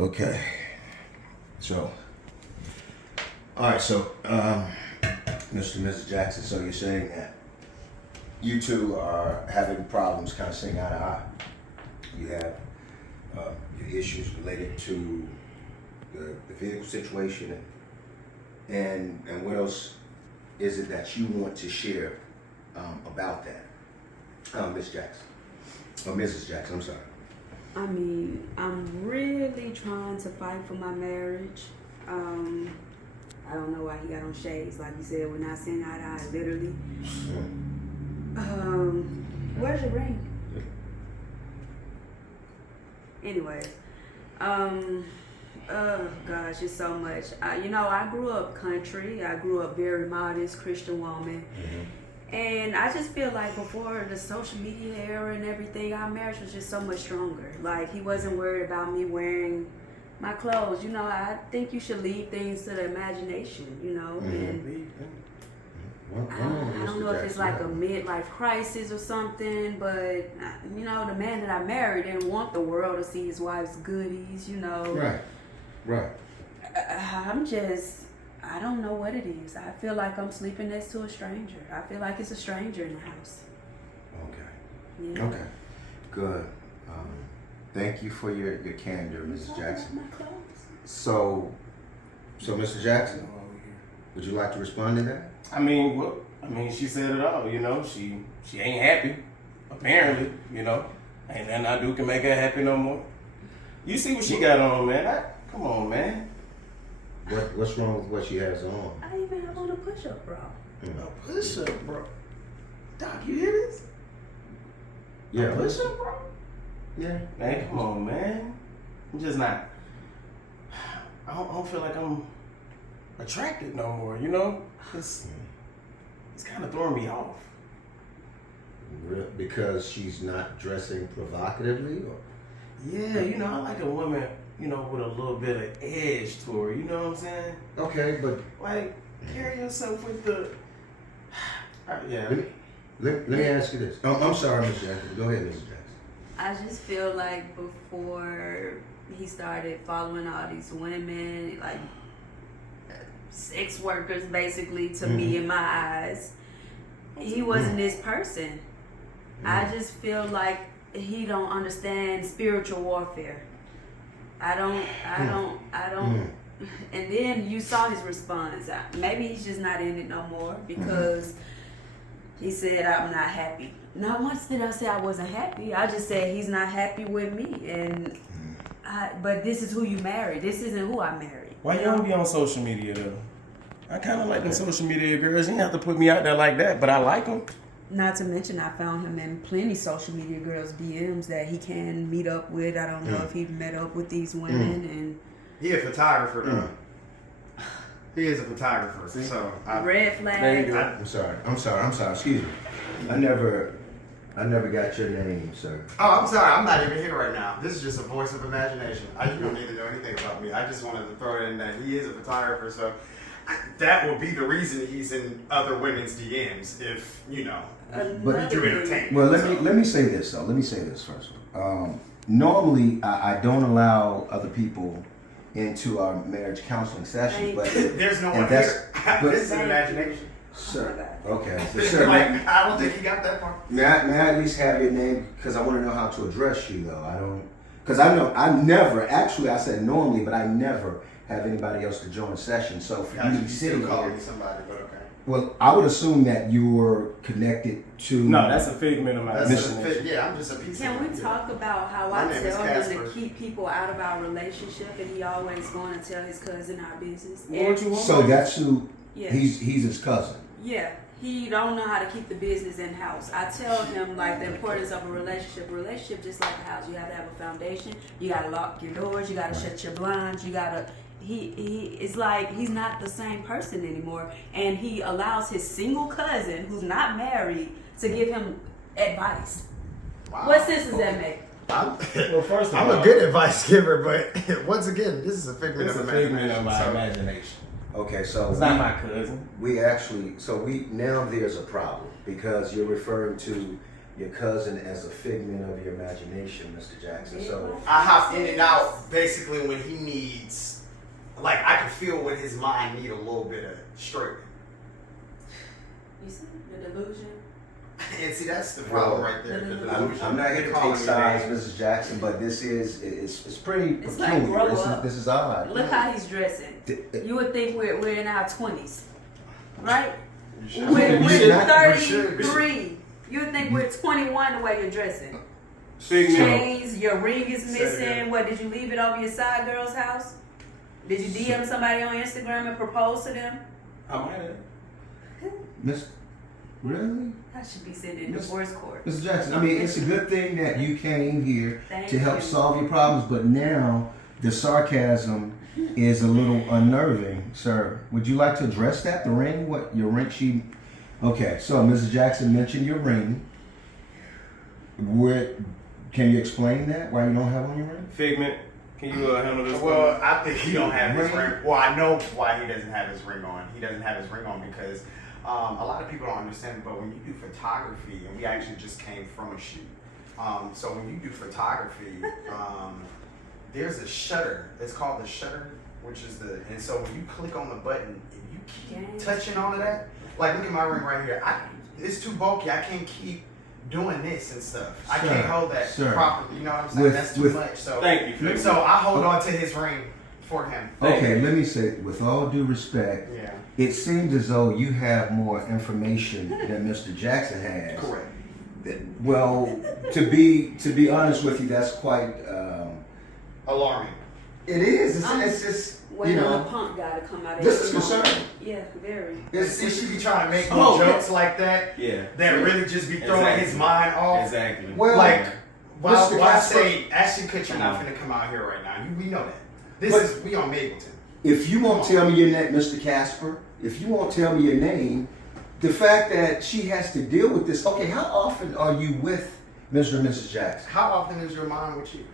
Okay. So, all right. So, Mr. and Mrs. Jackson. So you're saying that you two are having problems, kind of seeing eye to eye. You have your issues related to the vehicle situation, and what else is it that you want to share about that, Miss Jackson or Mrs. Jackson? I'm sorry. I mean, I'm really trying to fight for my marriage. I don't know why he got on shades. Like you said, we're not seeing eye to eye, literally. Where's your ring? Anyways, oh gosh, it's so much. I grew up country. I grew up very modest Christian woman. Mm-hmm. And I just feel like before the social media era and everything, our marriage was just so much stronger. Like, he wasn't worried about me wearing my clothes. I think you should leave things to the imagination, Mm-hmm. And I don't know if it's like a midlife crisis or something, but the man that I married didn't want the world to see his wife's goodies, Right. I don't know what it is. I feel like I'm sleeping next to a stranger. I feel like it's a stranger in the house. Okay. Yeah. Okay. Good. Thank you for your candor, Mrs. Jackson. My clothes. So, Mr. Jackson, would you like to respond to that? She said it all. She ain't happy. Apparently, ain't nothing I do can make her happy no more. You see what she got on, man? Come on, man. What's wrong with what she has on? I even have on a push-up bra. A push-up, bro. Doc, you hear this? Yeah. A push-up, bro? Yeah. Man, come on, man. I'm just not. I don't feel like I'm attracted no more. It's kind of throwing me off. Because she's not dressing provocatively, or? Yeah, I like a woman, with a little bit of edge to her. You know what I'm saying? Okay, but like, carry yourself with the. Yeah. Let me ask you this. Oh, I'm sorry, Ms. Jackson. Go ahead, Mrs. Jackson. I just feel like before he started following all these women, like sex workers basically to me in my eyes, he wasn't this person. I just feel like he don't understand spiritual warfare. I don't. And then you saw his response. Maybe he's just not in it no more because he said, I'm not happy. Not once did I say I wasn't happy. I just said he's not happy with me. But this is who you married. This isn't who I married. Why you don't be on social media though? I kind of like them social media girls. You don't have to put me out there like that, but I like them. Not to mention, I found him in plenty social media girls' DMs that he can meet up with. I don't know if he met up with these women. And he a photographer, though. He is a photographer. So red flag. I'm sorry. Excuse me. I never got your name, sir. Oh, I'm sorry. I'm not even here right now. This is just a voice of imagination. You don't need to know anything about me. I just wanted to throw it in that he is a photographer. So that will be the reason he's in other women's DMs. If But you entertain. Well, let me say this though. Let me say this first. Normally, I don't allow other people into our marriage counseling session, but there's no one here. This is imagination. Sir. Okay. So, sir, I don't think he got that part. May I at least have your name, because I want to know how to address you though. I don't, because I never actually, I said normally, but I never have anybody else to join a session. So for you to be sitting here, somebody, but okay. well, I would assume that you were connected to. No, that's a figment of my imagination. Yeah, I'm just a piece Can of we talk about how My I name is tell him Casper. to keep people out of our relationship and he always going to tell his cousin our business? What you want? So that's who. Yeah. He's his cousin. Yeah, he don't know how to keep the business in house. I tell him like the importance of a relationship. A relationship just like a house. You have to have a foundation. You gotta lock your doors. You gotta shut your blinds. You gotta. He it's like he's not the same person anymore, and he allows his single cousin who's not married to give him advice. Wow. What sense does that make? Well, first of all, I'm a good advice giver, but once again, this is a figment it's of a figment imagination. of my so- imagination. Okay, so It's not my cousin. we now there's a problem because you're referring to your cousin as a figment of your imagination, Mr. Jackson. So I hop in and out basically when he needs, like I can feel when his mind need a little bit of straightening. You see the delusion? And see, that's the problem right there. The delusion. I'm not here to Calling take me sides, names. Mrs. Jackson, but this is it's pretty It's like peculiar. grow This up. is odd. Look how he's dressing. You would think we're in our 20s, right? You should. We're You should not- we should be. 33. You would think we're 21 the way you're dressing. Figment. Chains, your ring is Say it missing. again. What, did you leave it over your side girl's house? Did you DM somebody on Instagram and propose to them? I might have. Miss, really? I should be sitting in Miss- divorce court. Mr. Jackson, I mean, it's a good thing that you came here Thank to help you. solve your problems, but now the sarcasm is a little unnerving, sir. Would you like to address that? The ring? What, your ring? Okay, so Mrs. Jackson mentioned your ring. Can you explain that? Why you don't have on your ring? Figment, can you handle this? Well, I think he don't have his ring. Well, I know why he doesn't have his ring on. He doesn't have his ring on because a lot of people don't understand. But when you do photography, and we actually just came from a shoot, so when you do photography, there's a shutter. It's called the shutter, which is the. And so when you click on the button, if you keep touching on that, like look at my ring right here. It's too bulky. I can't keep doing this and stuff. I Sir, can't hold that sir. properly. You know what I'm saying? With- That's too with- much. So Thank you, Figment. so I hold on to his ring for him. Okay, let me say, with all due respect, Yeah. it seems as though you have more information than Mr. Jackson has. Correct. Well, to be honest with you, that's quite. Alarming. It is. It's just Waiting you on know. the punk guy to come out. This is every month. concerning. Yeah, very. It's, See, she be trying to make Oh, jokes like that Yeah. that really just be throwing Exactly. his mind off. Exactly. Well, Like, why Mr. I Casper- say, Ashton Kutcher not Come on. finna come out here right now. We know that. This But- is, we on Mableton. if you won't tell me your name, Mr. Casper, if you won't tell me your name, the fact that she has to deal with this. Okay, how often are you with Mr. and Mrs. Jackson? How often is your mind with you?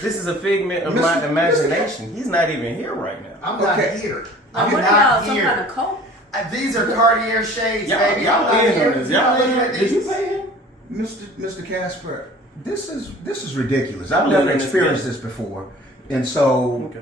This is a figment of Mr. my imagination. He's not even here right now. I'm not Okay. here. I'm I'm what not about some here. kind of cult? These are Cartier shades, Y'all, baby. I'm y'all not in here. on this. Y'all in looking on at this. Did you these. pay him? Mr. Casper, this is ridiculous. I'm I've never living this experienced game. this before, and so Okay.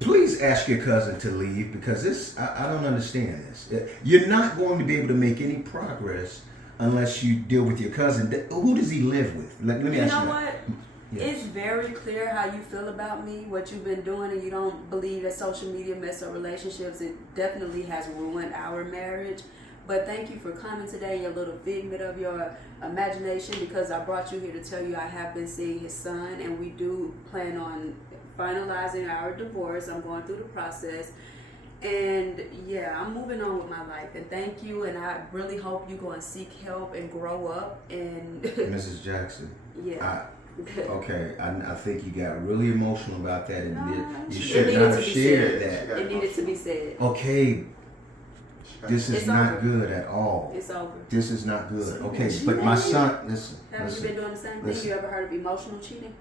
please ask your cousin to leave because I don't understand this. You're not going to be able to make any progress unless you deal with your cousin. Who does he live with? Let me You ask know you what? that. Yes. It's very clear how you feel about me, what you've been doing, and you don't believe that social media mess up relationships. It definitely has ruined our marriage. But thank you for coming today, your little figment of your imagination, because I brought you here to tell you I have been seeing his son, and we do plan on finalizing our divorce. I'm going through the process. And yeah, I'm moving on with my life. And thank you, and I really hope you go and seek help and grow up. And Mrs. Jackson. yeah. Okay, I think you got really emotional about that, and No, you it should needed not to have be shared said. that. It needed to be said. Okay, this is It's not over. good at all. It's over. This is not good. So, Okay, she but my made son, listen, Haven't you been doing the same thing? listen. You ever heard of emotional cheating?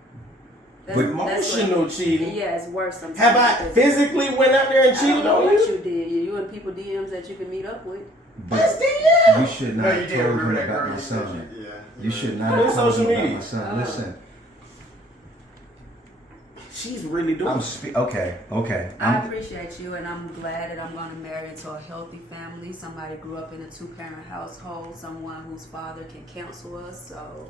But what- Emotional cheating. Yeah, it's worse sometimes. Have I because physically went out there and I don't cheated know on what you? you did. You and people DMs that you can meet up with. That's But DM. you should not No, you have did. told Remember him that about girl my you son. said you- Yeah. You should not Put it have on told social him about media. my son. Oh. Listen, She's really doing it. okay. I appreciate you, and I'm glad that I'm going to marry into a healthy family. Somebody grew up in a 2-parent household, someone whose father can counsel us. So,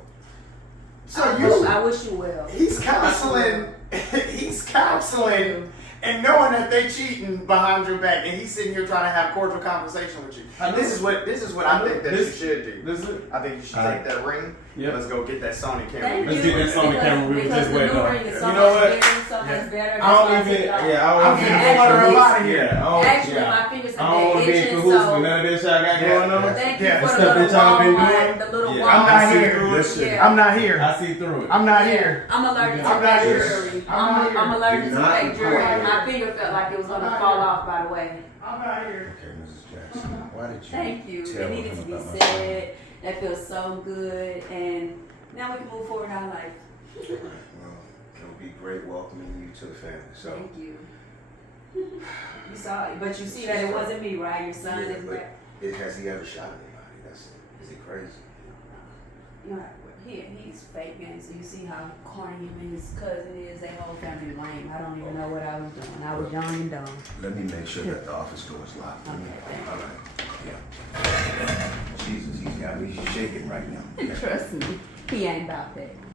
So I wish you well. he's counseling. He's counseling, and knowing that they cheating behind your back, and he's sitting here trying to have cordial conversation with you. I know. This is what I think that you This- should do. This is it. I think you should Alright. take that ring. Yep. Let's go get that Sony camera. Thank Let's you. get that Sony camera we were Because just the waiting new on. ring is so You know much what? bigger, so much better. I don't That's why even. I took it Yeah, off. I I'm don't getting even. flutter Actually, up out of here. Yeah, I don't, Actually, yeah. my fingers I don't have want been to be in itching, cahoots with so none of this y'all got going on. thank Yeah, you the for stuff the that y'all been Walmart, doing. the little Yeah. Walmart. I'm not I see here. through it. Listen. Yeah. I'm not here. I see through it. I'm not here. I'm allergic to I'm not fake here. jewelry. I'm not here. I'm allergic Do to not fake jewelry. report. My finger felt like it was going to I'm not fall here. off, by the way. I'm not here. Okay, Mrs. Jackson, why did you Thank you. tell It needed him to be about my said. That feels so good. And now we can move forward in our life. son? Well, it'll be great welcoming you to the family. So, Thank you. You saw it. But you see that it wasn't me, right? Your son Yeah, is but back. has he ever shot anybody? Is he crazy? You know, he's fake game, so you see how corny him and his cousin is. They whole family lame. I don't even know what I was doing. I was young and dumb. Let me make sure that the office door is locked. Okay, thank you. All right. Yeah. Jesus, he's got me shaking right now. Trust me, he ain't about that.